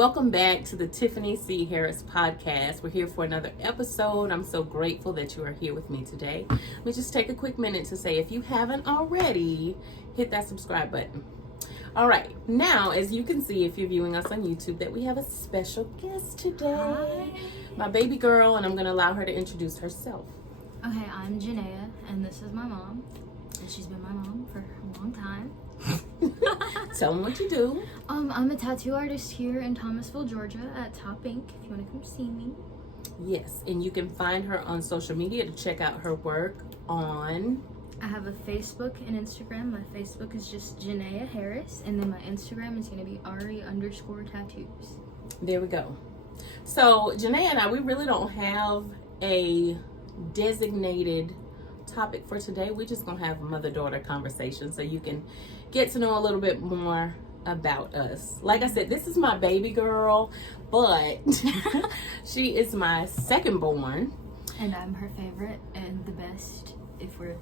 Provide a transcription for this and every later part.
Welcome back to the Tiffany C. Harris podcast. We're here for another episode. I'm so grateful that you are here with me today. Let me just take a quick minute to say, if you haven't already, hit that subscribe button. All right, now as you can see if you're viewing us on YouTube, that we have a special guest today. Hi. My baby girl, and I'm going to allow her to introduce herself. Okay, I'm Jenaya, and this is my mom. And she's been my mom for a long time. Tell them what you do. I'm a tattoo artist here in Thomasville, Georgia at Top Ink, if you want to come see me. Yes, and you can find her on social media to check out her work on... I have a Facebook and Instagram. My Facebook is just Jenaya Harris, and then my Instagram is going to be Ari_tattoos. There we go. So, Jenaya and I, we really don't have a designated topic for today. We're just going to have a mother-daughter conversation so you can get to know a little bit more about us. Like I said, this is my baby girl, but she is my second born. And I'm her favorite and the best, if we're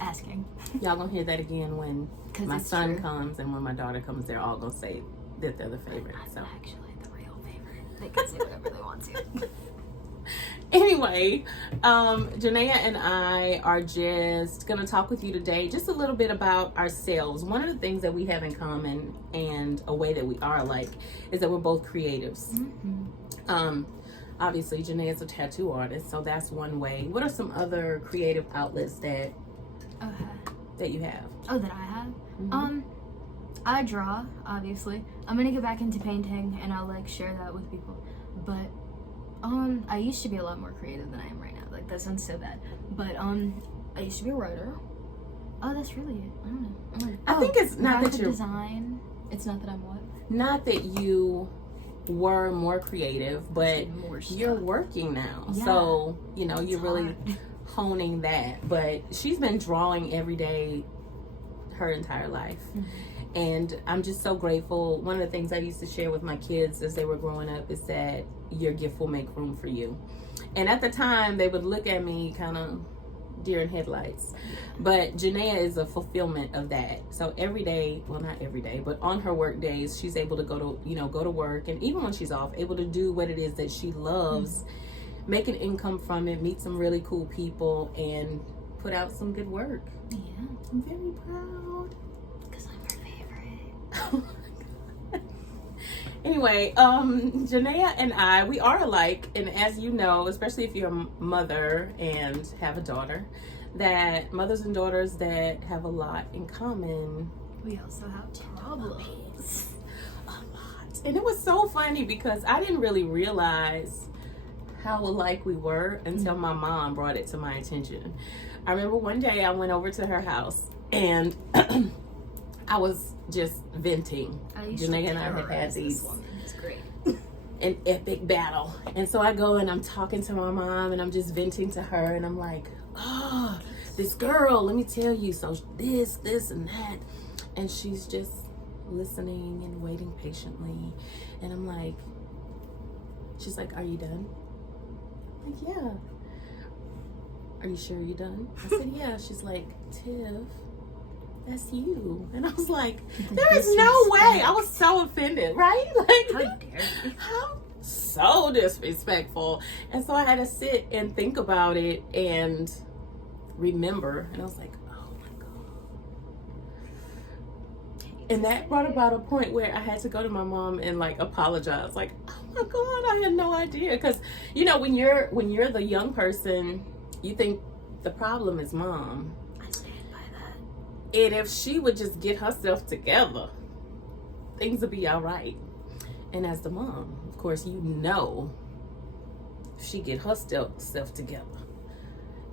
asking. Y'all gonna hear that again when my son true. comes, and when my daughter comes, they're all gonna say that they're the favorite. I'm So actually the real favorite. They can say whatever they want to. anyway, Jenaya and I are just gonna talk with you today just a little bit about ourselves. One of the things that we have in common, and a way that we are alike, is that we're both creatives. Mm-hmm. Obviously Jenaya is a tattoo artist, so that's one way. What are some other creative outlets that you have? Oh, that I have? Mm-hmm. I draw, obviously. I'm gonna get back into painting, and I'll share that with people. But I used to be a lot more creative than I am right now. Like, that sounds so bad. But I used to be a writer. Oh, that's really it. I don't know. I think it's not that you're design. It's not that I'm what? Not that you were more creative, but More you're working now. Yeah. So, you're It's really hard. honing that. But she's been drawing every day her entire life. Mm-hmm. And I'm just so grateful. One of the things I used to share with my kids as they were growing up is that your gift will make room for you. And at the time, they would look at me kind of deer in headlights. But Jenaya is a fulfillment of that. So every day, well, not every day, but on her work days, she's able to go to work. And even when she's off, able to do what it is that she loves, make an income from it, meet some really cool people, and put out some good work. Yeah. I'm very proud. Because I'm her favorite. Oh my God. Anyway, Jenaya and I, we are alike, and as you know, especially if you're a mother and have a daughter, that mothers and daughters that have a lot in common. We also have problems. A lot. And it was so funny because I didn't really realize how alike we were until my mom brought it to my attention. I remember one day I went over to her house and I was just venting. Jenaya and I had these an epic battle, and so I go and I'm talking to my mom and I'm just venting to her, and I'm like, oh, this girl, let me tell you, so this and that, and she's just listening and waiting patiently, and I'm like, she's like, are you done? I'm like, yeah. Are you sure you're done? I said, yeah. She's like, Tiff, that's you. And I was like, there is no way. I was so offended, right? Like, How dare you? how so disrespectful. And so I had to sit and think about it and remember. And I was like, oh my God. And that brought about a point where I had to go to my mom and apologize. Like, oh my God, I had no idea. Because, when you're the young person, you think the problem is mom. I stand by that. And if she would just get herself together, things would be all right. And as the mom, of course, if she get herself together,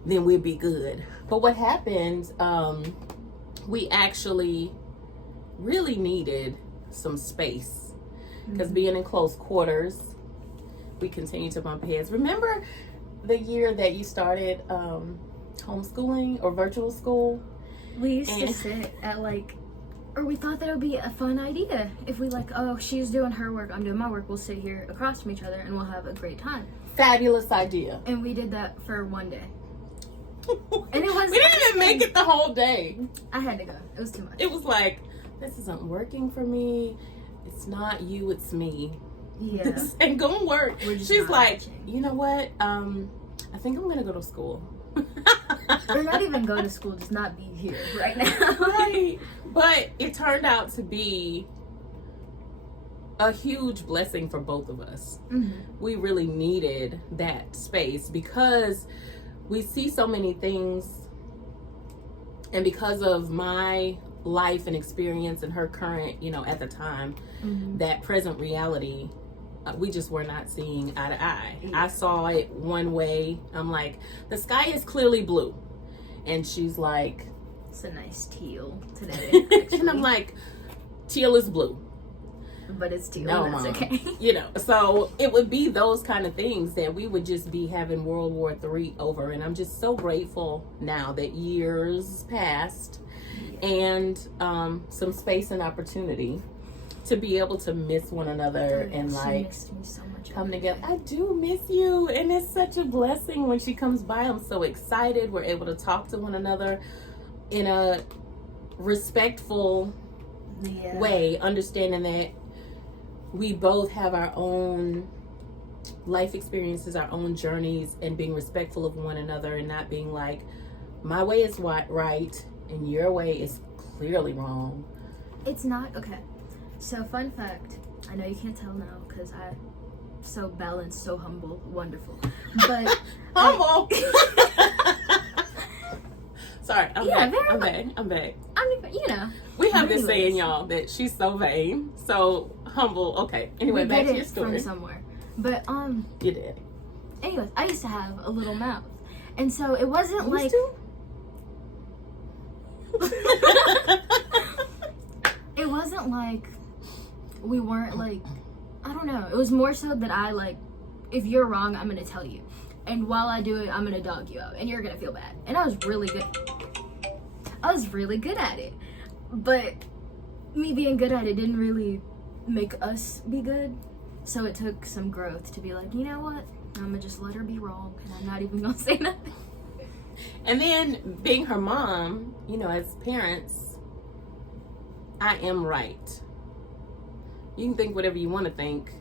then we'll be good. But what happened, we actually really needed some space. Because being in close quarters, we continued to bump heads. Remember the year that you started homeschooling or virtual school? We used to sit at or we thought that it would be a fun idea if we she's doing her work, I'm doing my work, we'll sit here across from each other and we'll have a great time. Fabulous idea. And we did that for one day. And it was we didn't even make it the whole day. I had to go. It was too much. It was like, this isn't working for me. it's not you, it's me. Yeah. This ain't gonna work. She's like, matching. you know what? I think I'm gonna go to school. Or not even go to school, just not be here right now. Right. But it turned out to be a huge blessing for both of us. Mm-hmm. We really needed that space because we see so many things, and because of my life and experience and her current, at the time, that present reality, we just were not seeing eye to eye. I saw it one way. I'm like, the sky is clearly blue. And she's like, it's a nice teal today. and I'm like, teal is blue. But it's teal, No, that's Mom. okay. So it would be those kind of things that we would just be having World War III over. And I'm just so grateful now that years passed and some space and opportunity to be able to miss one another and she missed me so much. come together. I do miss you, and it's such a blessing when she comes by. I'm so excited. We're able to talk to one another in a respectful way, understanding that we both have our own life experiences, our own journeys, and being respectful of one another and not being like, my way is right and your way is clearly wrong. It's not. Okay. So, fun fact. I know you can't tell now because I'm so balanced, so humble, wonderful. But humble. Sorry, I'm back. I mean, We have this saying, y'all, that she's so vain, so humble. Okay. Anyway, back to your story. From somewhere. But You did. anyways, I used to have a little mouth, and so it wasn't You like. It wasn't like we weren't like, I don't know. It was more so that I like, if you're wrong, I'm gonna tell you, and while I do it, I'm gonna dog you out, and you're gonna feel bad. And I was really good at it, but me being good at it didn't really make us be good. So it took some growth to be like, you know what? I'm gonna just let her be wrong, and I'm not even gonna say nothing. And then being her mom, as parents, I am right. You can think whatever you want to think.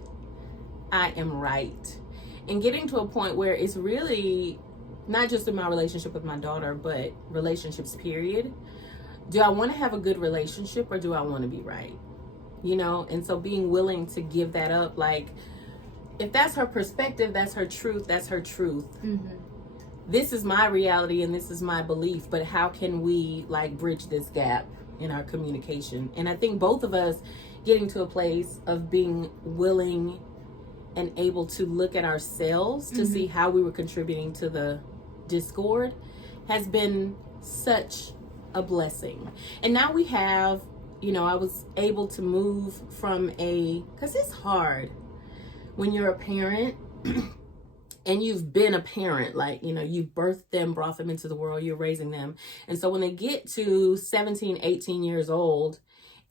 I am right. And getting to a point where it's really not just in my relationship with my daughter, but relationships, period. Do I want to have a good relationship or do I want to be right? And so being willing to give that up, like, if that's her perspective, that's her truth, that's her truth. Mm-hmm. This is my reality and this is my belief, but how can we bridge this gap in our communication? And I think both of us getting to a place of being willing and able to look at ourselves to see how we were contributing to the discord has been such a blessing. And now we have, I was able to move from because it's hard when you're a parent and you've been a parent, you've birthed them, brought them into the world, you're raising them. And so when they get to 17, 18 years old,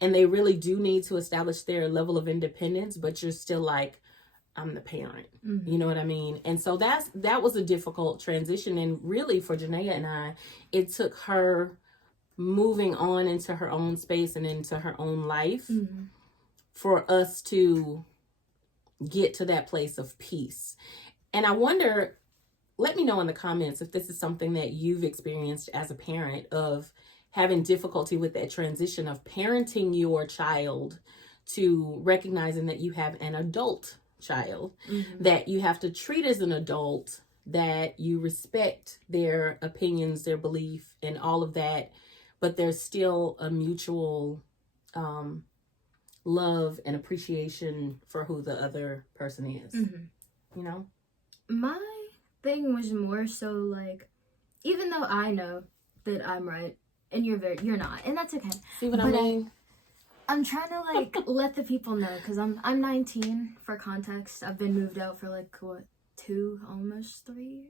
and they really do need to establish their level of independence, but you're still like, I'm the parent. You know what I mean? And so that was a difficult transition. And really for Jenaya and I, it took her moving on into her own space and into her own life for us to get to that place of peace. And I wonder, let me know in the comments if this is something that you've experienced as a parent, of having difficulty with that transition of parenting your child to recognizing that you have an adult child that you have to treat as an adult, that you respect their opinions, their belief, and all of that, but there's still a mutual love and appreciation for who the other person is. My thing was more so like, even though I know that I'm right and you're not, and that's okay. See what I mean? I'm trying to let the people know, because I'm 19 for context. I've been moved out for 2, almost 3 years.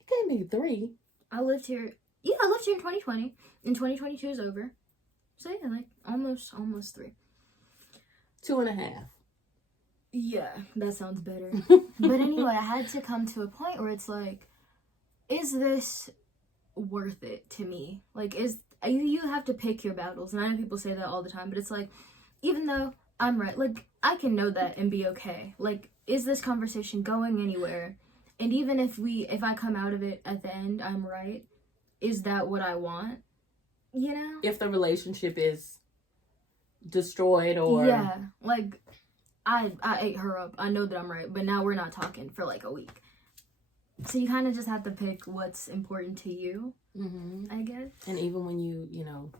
It can't be 3. I lived here. Yeah, I lived here in 2020, and 2022 is over. So yeah, almost 3. 2.5. Yeah, that sounds better. But anyway, I had to come to a point where it's like, is this worth it to me? You have to pick your battles. And I know people say that all the time, but it's like, even though I'm right, like, I can know that and be okay. Like, is this conversation going anywhere? And even if I come out of it at the end, I'm right, is that what I want? You know? If the relationship is destroyed or... Yeah, like, I ate her up. I know that I'm right, but now we're not talking for, like, a week. So you kind of just have to pick what's important to you, I guess. And even when you know,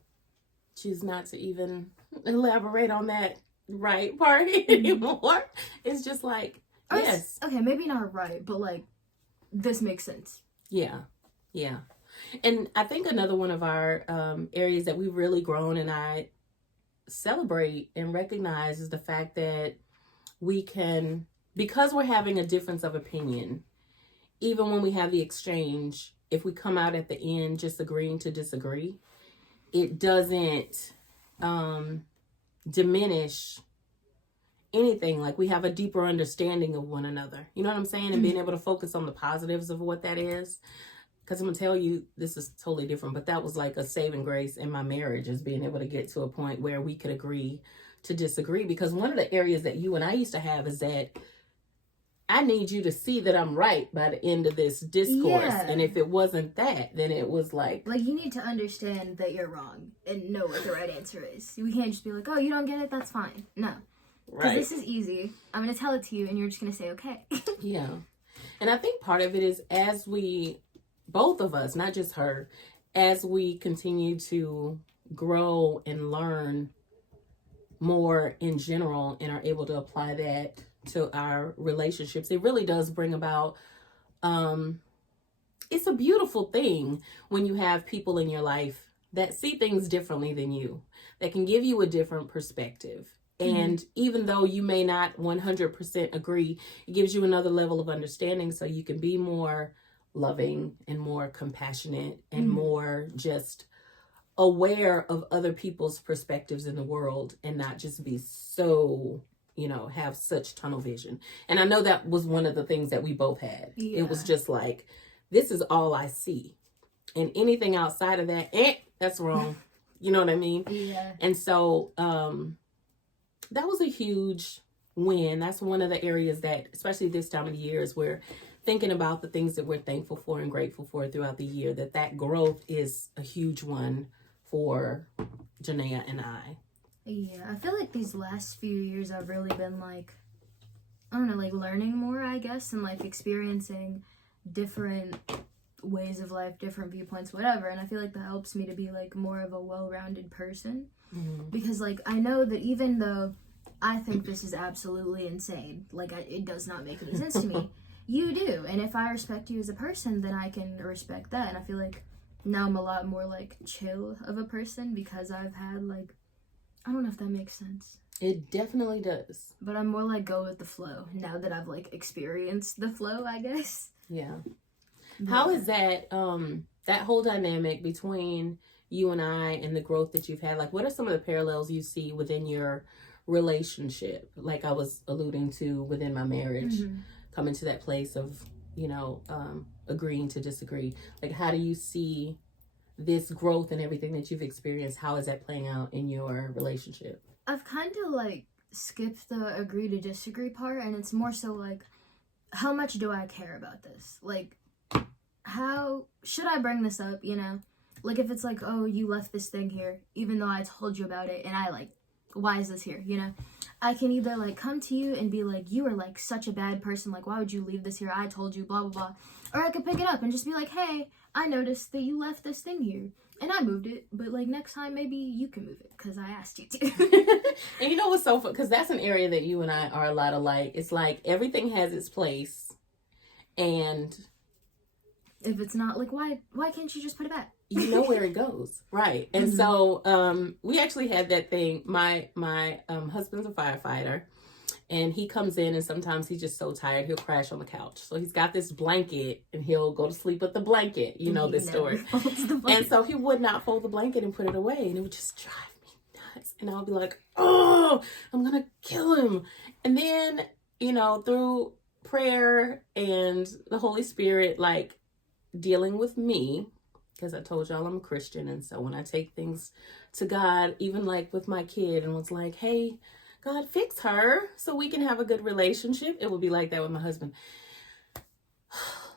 choose not to even elaborate on that right part anymore, it's just like, yes. Okay, maybe not right, but, like, this makes sense. Yeah. And I think another one of our areas that we've really grown and I celebrate and recognize is the fact that we can, because we're having a difference of opinion, even when we have the exchange, if we come out at the end just agreeing to disagree, it doesn't diminish anything. Like, we have a deeper understanding of one another. You know what I'm saying? And being able to focus on the positives of what that is. Because I'm going to tell you, this is totally different, but that was like a saving grace in my marriage, is being able to get to a point where we could agree to disagree. Because one of the areas that you and I used to have is that I need you to see that I'm right by the end of this discourse. Yeah. And if it wasn't that, then it was like... Like, you need to understand that you're wrong and know what the right answer is. We can't just be like, oh, you don't get it? That's fine. No. Because this is easy. I'm going to tell it to you and you're just going to say, okay. Yeah. And I think part of it is, as we, both of us, not just her, as we continue to grow and learn more in general and are able to apply that to our relationships, it really does bring about, it's a beautiful thing when you have people in your life that see things differently than you, that can give you a different perspective. And even though you may not 100% agree, it gives you another level of understanding, so you can be more loving and more compassionate and more just aware of other people's perspectives in the world, and not just be so, have such tunnel vision. And I know that was one of the things that we both had. Yeah. It was just like, this is all I see. And anything outside of that, that's wrong. You know what I mean? Yeah. And so, that was a huge win. That's one of the areas that, especially this time of the year, is we're thinking about the things that we're thankful for and grateful for throughout the year, that growth is a huge one for Jenaya and I. Yeah, I feel like these last few years I've really been like, I don't know, like learning more, I guess, and like experiencing different ways of life, different viewpoints, whatever. And I feel like that helps me to be like more of a well-rounded person. Because like I know that even though I think this is absolutely insane, like it does not make any sense to me, you do. And if I respect you as a person, then I can respect that. And I feel like now I'm a lot more like chill of a person because I've had like, I don't know if that makes sense. It definitely does. But I'm more like go with the flow now that I've like experienced the flow, I guess. Yeah. How is that that whole dynamic between you and I and the growth that you've had? Like, what are some of the parallels you see within your relationship? Like I was alluding to within my marriage, coming to that place of, agreeing to disagree. Like, how do you see this growth and everything that you've experienced? How is that playing out in your relationship? I've kind of like skipped the agree to disagree part, and it's more so like, how much do I care about this? Like, how should I bring this up, Like, if it's like, oh, you left this thing here, even though I told you about it, and I like, why is this here, I can either like come to you and be like, you are like such a bad person, like, why would you leave this here? I told you, blah, blah, blah. Or I could pick it up and just be like, hey, I noticed that you left this thing here, and I moved it, but like next time maybe you can move it, because I asked you to. And you know what's so fun? Because that's an area that you and I are a lot alike. It's like everything has its place, and if it's not, like, why can't you just put it back? You know where it goes, right? And so we actually had that thing. My husband's a firefighter, and he comes in, and sometimes he's just so tired he'll crash on the couch. So he's got this blanket, and he'll go to sleep with the blanket. You know this story. And so he would not fold the blanket and put it away, and it would just drive me nuts. And I'll be like, oh, I'm gonna kill him. And then through prayer and the Holy Spirit, like, dealing with me because I told y'all I'm a Christian. And so when I take things to God, even like with my kid and was like, hey, God, fix her so we can have a good relationship. It will be like that with my husband.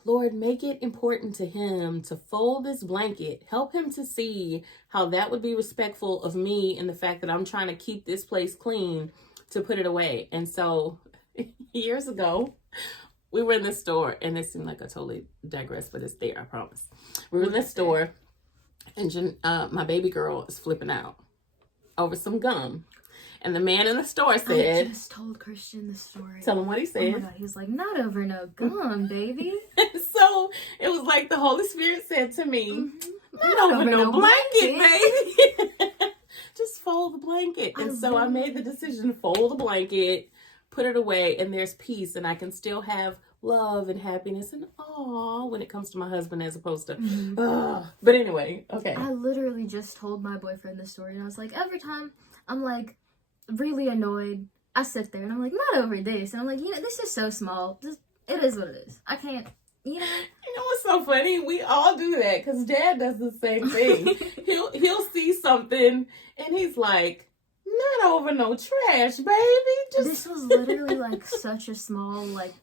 Lord, make it important to him to fold this blanket. Help him to see how that would be respectful of me and the fact that I'm trying to keep this place clean to put it away. And so years ago, we were in the store, and it seemed like I totally digressed, but it's there, I promise. We were in the store, and my baby girl is flipping out over some gum. And the man in the store said... I just told Christian the story. Tell him what he said. Oh my God, he was like, not over no gum, baby. And so it was like the Holy Spirit said to me, Not over no blanket, baby. Just fold the blanket. And so I made the decision to fold the blanket, put it away, and there's peace, and I can still have love and happiness and aw when it comes to my husband as opposed to but anyway, okay. I literally just told my boyfriend this story, and I was like, every time I'm like really annoyed, I sit there and I'm like, not over this, and I'm like, this is so small, it is what it is. I can't, You know what's so funny? We all do that because Dad does the same thing. he'll see something and he's like, not over no trash, baby. This was literally like such a small like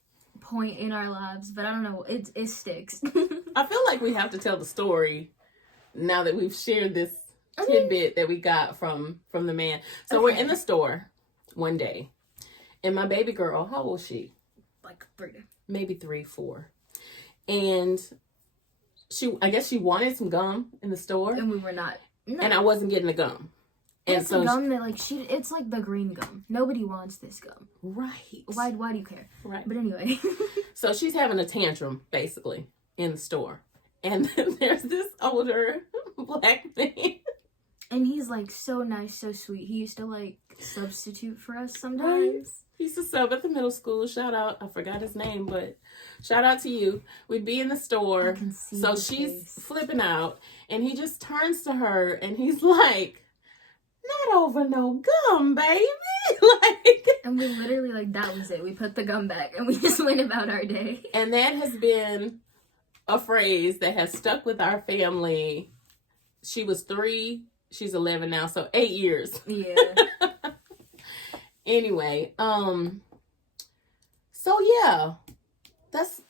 point in our lives, but I don't know, it sticks. I feel like we have to tell the story now that we've shared this tidbit that we got from the man. So we're in the store one day, and my baby girl, how old is she? Like 3. Maybe 3, 4. And I guess she wanted some gum in the store. And we were not. No. And I wasn't getting the gum. And it's the gum that it's like the green gum. Nobody wants this gum. Right. Why do you care? Right. But anyway. So she's having a tantrum, basically, in the store. And then there's this older black man. And he's like so nice, so sweet. He used to like substitute for us sometimes. Right. He used to sub at the middle school. Shout out. I forgot his name, but shout out to you. We'd be in the store. I can see so his she's face. flipping out. And he just turns to her and he's like, not over no gum, baby. And we literally like, that was it. We put the gum back and we just went about our day. And that has been a phrase that has stuck with our family. She was 3. She's 11 now. So 8 years. Yeah. Anyway, so yeah, that's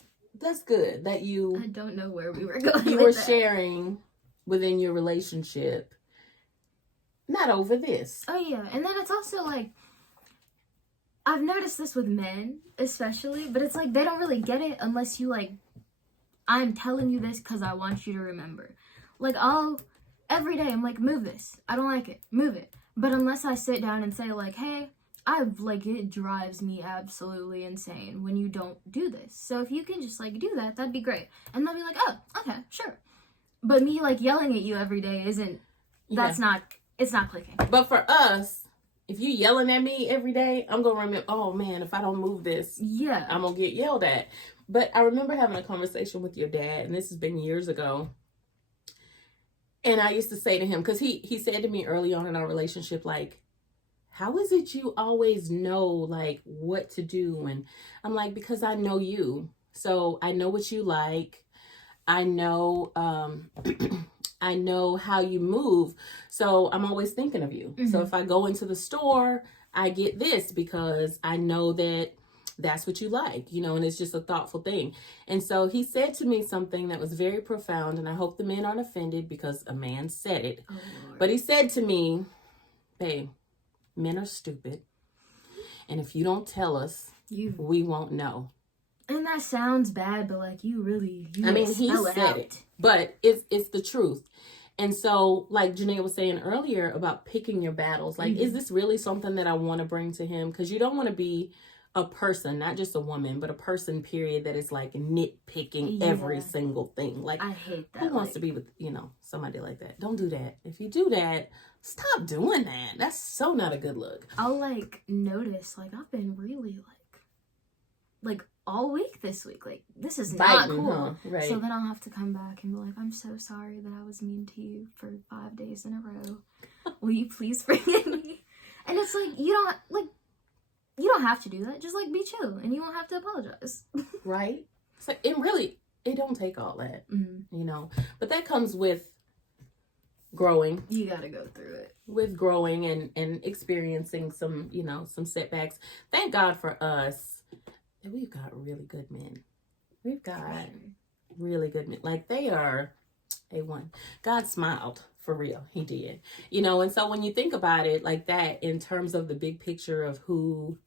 good that you... I don't know where we were going You with were that. sharing within your relationship, not over this. Oh yeah, and then it's also like, I've noticed this with men, especially, but it's like, they don't really get it unless you like, I'm telling you this because I want you to remember. Like, every day, I'm like, move this. I don't like it. Move it. But unless I sit down and say like, hey, it drives me absolutely insane when you don't do this. So if you can just like do that, that'd be great. And they'll be like, oh, okay, sure. But me like yelling at you every day it's not clicking. But for us, if you yelling at me every day, I'm going to remember, oh man, if I don't move this, yeah, I'm going to get yelled at. But I remember having a conversation with your dad, and this has been years ago. And I used to say to him, because he said to me early on in our relationship, like, how is it you always know, like, what to do? And I'm like, because I know you. So I know what you like. I know, I know how you move. So I'm always thinking of you. Mm-hmm. So if I go into the store, I get this because I know that that's what you like, and it's just a thoughtful thing. And so he said to me something that was very profound, and I hope the men aren't offended because a man said it. Oh, but he said to me, babe, men are stupid. And if you don't tell us, we won't know. And that sounds bad, but like you he said it, but it's the truth. And so like Jenaya was saying earlier about picking your battles, like, is this really something that I want to bring to him? Because you don't want to be a person, not just a woman, but a person, period, that is like nitpicking every single thing. Like, I hate that. Who wants to be with, somebody like that? Don't do that. If you do that, stop doing that. That's so not a good look. I'll like notice, like, I've been really like all week this week. Like, this is not cool. Huh? Right. So then I'll have to come back and be like, I'm so sorry that I was mean to you for 5 days in a row. Will you please forgive me? And it's like, you don't have to do that. Just like be chill and you won't have to apologize. Right. So it it don't take all that, Mm-hmm. you know. But that comes with growing. You gotta go through it. With growing and experiencing some, you know, some setbacks. Thank God for us that we've got really good men. We've got really good men. Like, they are A1. God smiled, for real. He did. You know, and so when you think about it like that, in terms of the big picture of who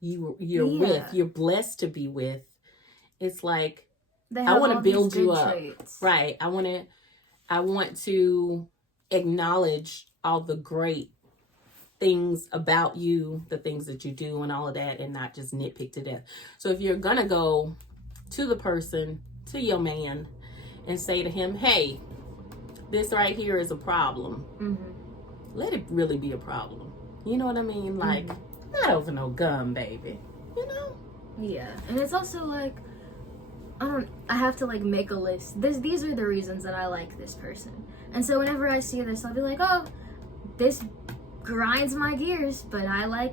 you're with, you're blessed to be with, it's like, I want to build you up. Traits. Right. I want to acknowledge all the great things about you, the things that you do and all of that, and not just nitpick to death. So if you're going to go to the person, to your man, and say to him, hey, this right here is a problem. Mm-hmm. Let it really be a problem. You know what I mean? Like, not over no gum, baby. You know? Yeah. And it's also like, I have to like make a list. These are the reasons that I like this person. And so whenever I see this, I'll be like, oh, this grinds my gears, but I like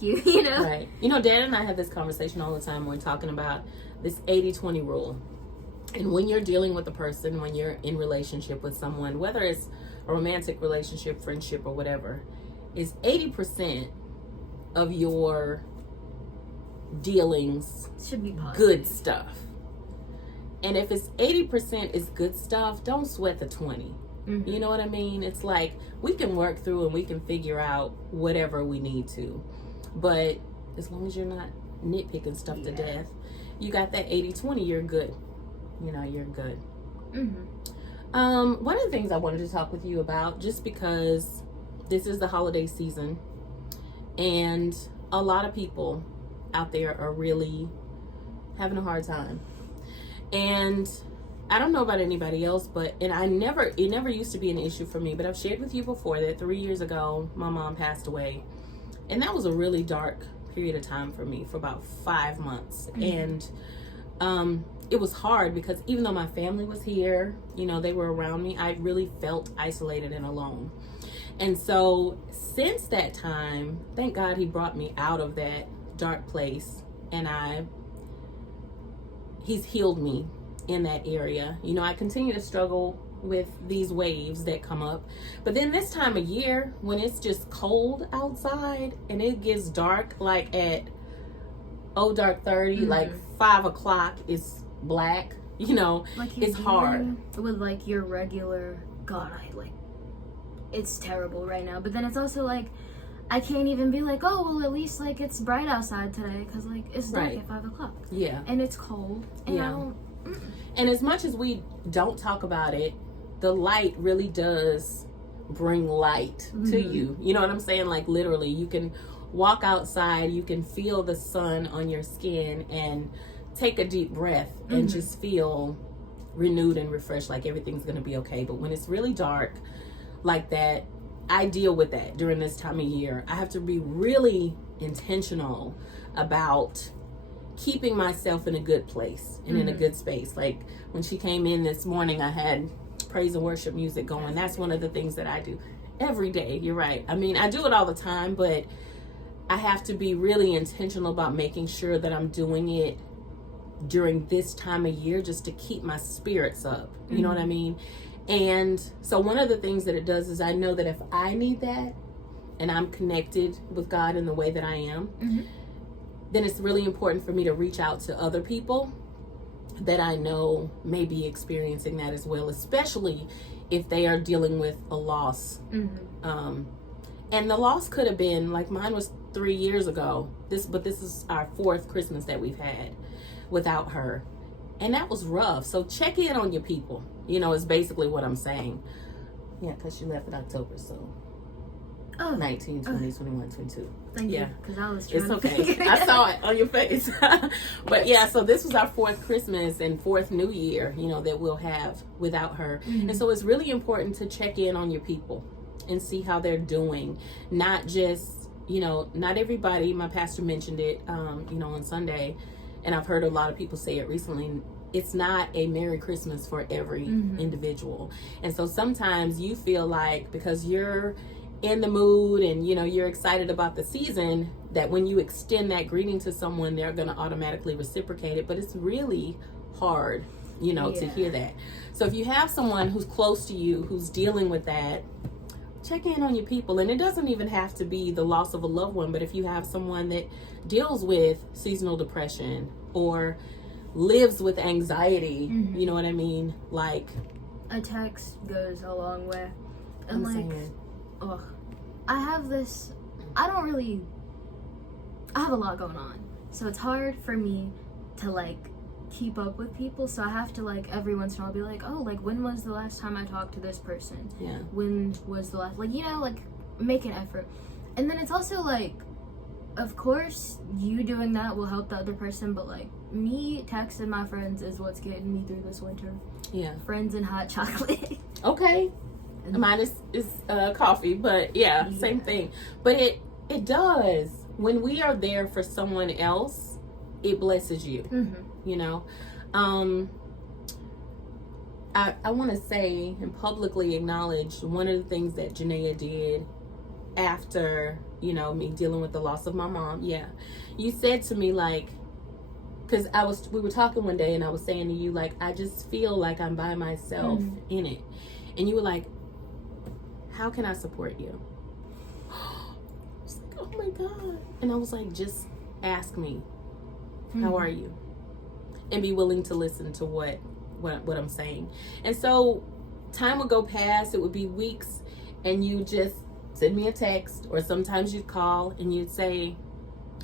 you, you know? Right. You know, Dad and I have this conversation all the time when we're talking about this 80-20 rule. And when you're dealing with a person, when you're in relationship with someone, whether it's a romantic relationship, friendship, or whatever, is 80% of your dealings should be positive. Good stuff. And if it's 80% is good stuff, don't sweat the 20. Mm-hmm. You know what I mean? It's like, we can work through and we can figure out whatever we need to. But as long as you're not nitpicking stuff to death, you got that 80-20, you're good. You know, you're good. Mm-hmm. One of the things I wanted to talk with you about, just because this is the holiday season and a lot of people out there are really having a hard time. And I don't know about anybody else, but it never used to be an issue for me, but I've shared with you before that 3 years ago, my mom passed away. And that was a really dark period of time for me, for about 5 months. Mm-hmm. And it was hard because even though my family was here, you know, they were around me, I really felt isolated and alone. And so since that time, thank God he brought me out of that dark place, and he's healed me in that area. You know, I continue to struggle with these waves that come up, but then this time of year, when it's just cold outside and it gets dark, like at dark 30, like 5 o'clock is black, you know, like it's hard with like your regular, God, it's terrible right now. But then it's also like, I can't even be like, oh, well, at least like it's bright outside today, because like it's dark at 5 o'clock. Yeah. And it's cold. And I don't. And as much as we don't talk about it, the light really does bring light to you. You know what I'm saying? Like, literally, you can walk outside, you can feel the sun on your skin and take a deep breath and just feel renewed and refreshed, like everything's going to be okay. But when it's really dark like that, I deal with that during this time of year. I have to be really intentional about keeping myself in a good place and in a good space. Like when she came in this morning, I had praise and worship music going. That's one of the things that I do every day. You're right. I mean, I do it all the time, but I have to be really intentional about making sure that I'm doing it during this time of year just to keep my spirits up. You know what I mean? And so one of the things that it does is I know that if I need that and I'm connected with God in the way that I am, then it's really important for me to reach out to other people that I know may be experiencing that as well, especially if they are dealing with a loss. And the loss could have been, like mine was 3 years ago, but this is our 4th Christmas that we've had without her. And that was rough. So check in on your people, you know, is basically what I'm saying. Yeah, because she left in October, so 19, 20, 21, 22. Thank you, because I was trying it's to okay. figure it I saw out. it on your face. But yeah, so this was our 4th Christmas and 4th New Year, you know, that we'll have without her. And so it's really important to check in on your people and see how they're doing. Not just, you know, not everybody, my pastor mentioned it, you know, on Sunday, and I've heard a lot of people say it recently, it's not a Merry Christmas for every individual. And so sometimes you feel like because you're in the mood and, you know, you're excited about the season, that when you extend that greeting to someone, they're going to automatically reciprocate it. But it's really hard, you know, to hear that. So if you have someone who's close to you who's dealing with that, check in on your people. And it doesn't even have to be the loss of a loved one, but if you have someone that deals with seasonal depression or lives with anxiety, you know what I mean? Like, a text goes a long way. And I have a lot going on. So it's hard for me to like keep up with people. So I have to like every once in a while be like, oh, like when was the last time I talked to this person? Yeah. When was the last, like, you know, like make an effort. And then it's also like, of course, you doing that will help the other person, but like me texting my friends is what's getting me through this winter. Yeah. Friends and hot chocolate. Okay. Mine is coffee, but yeah, same thing. But it does. When we are there for someone else, it blesses you. You know, I want to say and publicly acknowledge one of the things that Jenaya did after, you know, me dealing with the loss of my mom. Yeah, you said to me, like, because we were talking one day and I was saying to you, like, I just feel like I'm by myself in it, and you were like, how can I support you? Oh my God. And I was like, just ask me, how are you? And be willing to listen to what I'm saying. And so time would go past, it would be weeks, and you just send me a text, or sometimes you'd call and you'd say,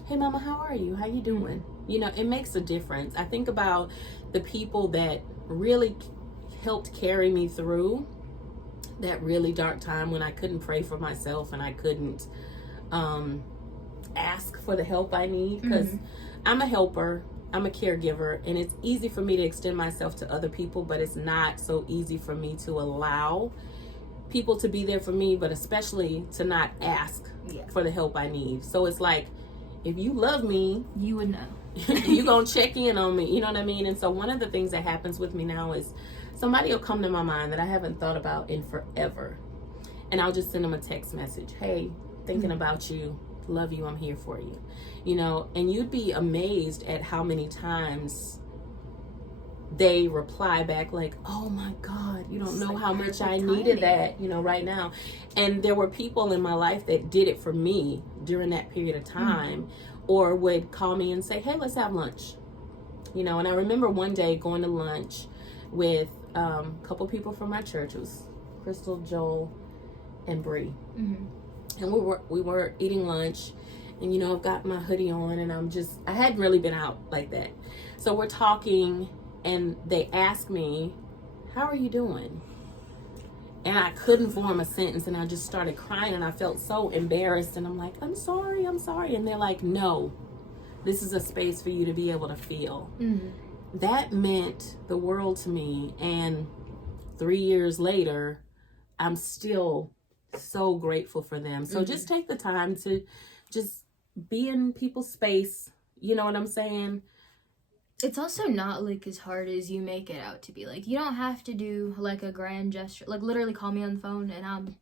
hey mama, how are you? How you doing? You know, it makes a difference. I think about the people that really helped carry me through that really dark time when I couldn't pray for myself and I couldn't ask for the help I need, because I'm a helper, I'm a caregiver, and it's easy for me to extend myself to other people, but it's not so easy for me to allow people to be there for me, but especially to not ask for the help I need. So it's like, if you love me, you would know. You gonna check in on me, you know what I mean? And so one of the things that happens with me now is somebody will come to my mind that I haven't thought about in forever, and I'll just send them a text message. Hey, thinking about you, love you, I'm here for you, you know. And you'd be amazed at how many times they reply back like, oh my God, you don't know how much I needed that, you know, right now. And there were people in my life that did it for me during that period of time, or would call me and say, hey, let's have lunch, you know. And I remember one day going to lunch with a couple people from my church. It was Crystal, Joel, and Bree. And we were eating lunch, and you know, I've got my hoodie on, and I hadn't really been out like that. So we're talking, and they asked me, how are you doing? And I couldn't form a sentence, and I just started crying, and I felt so embarrassed, and I'm like, I'm sorry. And they're like, no, this is a space for you to be able to feel. That meant the world to me. And 3 years later, I'm still so grateful for them. So just take the time to just be in people's space. You know what I'm saying? It's also not like as hard as you make it out to be. Like, you don't have to do like a grand gesture. Like, literally call me on the phone and I'm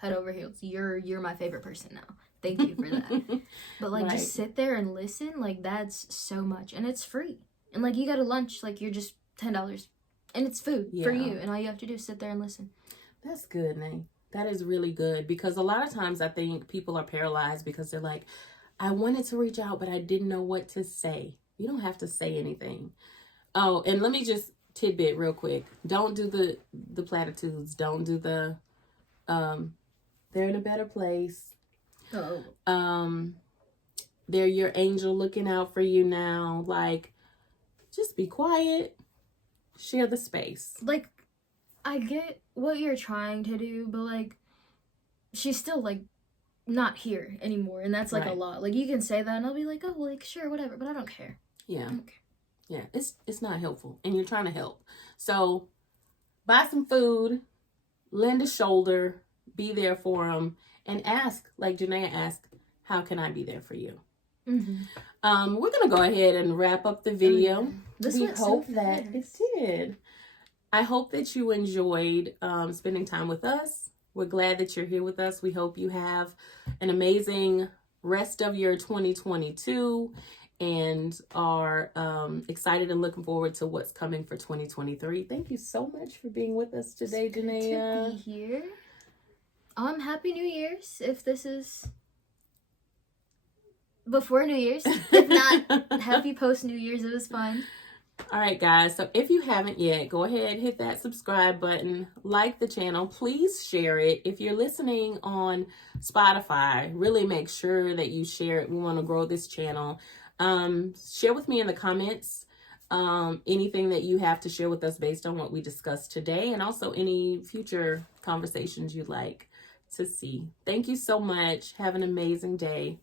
head over heels. You're my favorite person now. Thank you for that. But like, just sit there and listen. Like, that's so much, and it's free. And like, you go to lunch, like, you're just $10, and it's food for you, and all you have to do is sit there and listen. That's good, Nay. That is really good, because a lot of times I think people are paralyzed because they're like, I wanted to reach out, but I didn't know what to say. You don't have to say anything. Oh, and let me just tidbit real quick. Don't do the platitudes. Don't do the they're in a better place. They're your angel looking out for you now. Like, just be quiet. Share the space. Like, I get what you're trying to do, but like, she's still like not here anymore, and that's like a lot. Like, you can say that and I'll be like, oh, like, sure, whatever, but I don't care. Yeah. Yeah, it's not helpful, and you're trying to help. So buy some food, lend a shoulder, be there for them, and ask, like Jenaya asked, how can I be there for you? We're gonna go ahead and wrap up the video. We hope that it did. I hope that you enjoyed spending time with us. We're glad that you're here with us. We hope you have an amazing rest of your 2022. and are excited and looking forward to what's coming for 2023. Thank you so much for being with us today, Jenaya. To be here. Happy New Year's if this is before New Year's. If not, happy post New Year's. It was fun. All right, guys. So if you haven't yet, go ahead, hit that subscribe button, like the channel. Please share it. If you're listening on Spotify, really make sure that you share it. We want to grow this channel. Share with me in the comments anything that you have to share with us based on what we discussed today, and also any future conversations you'd like to see. Thank you so much. Have an amazing day.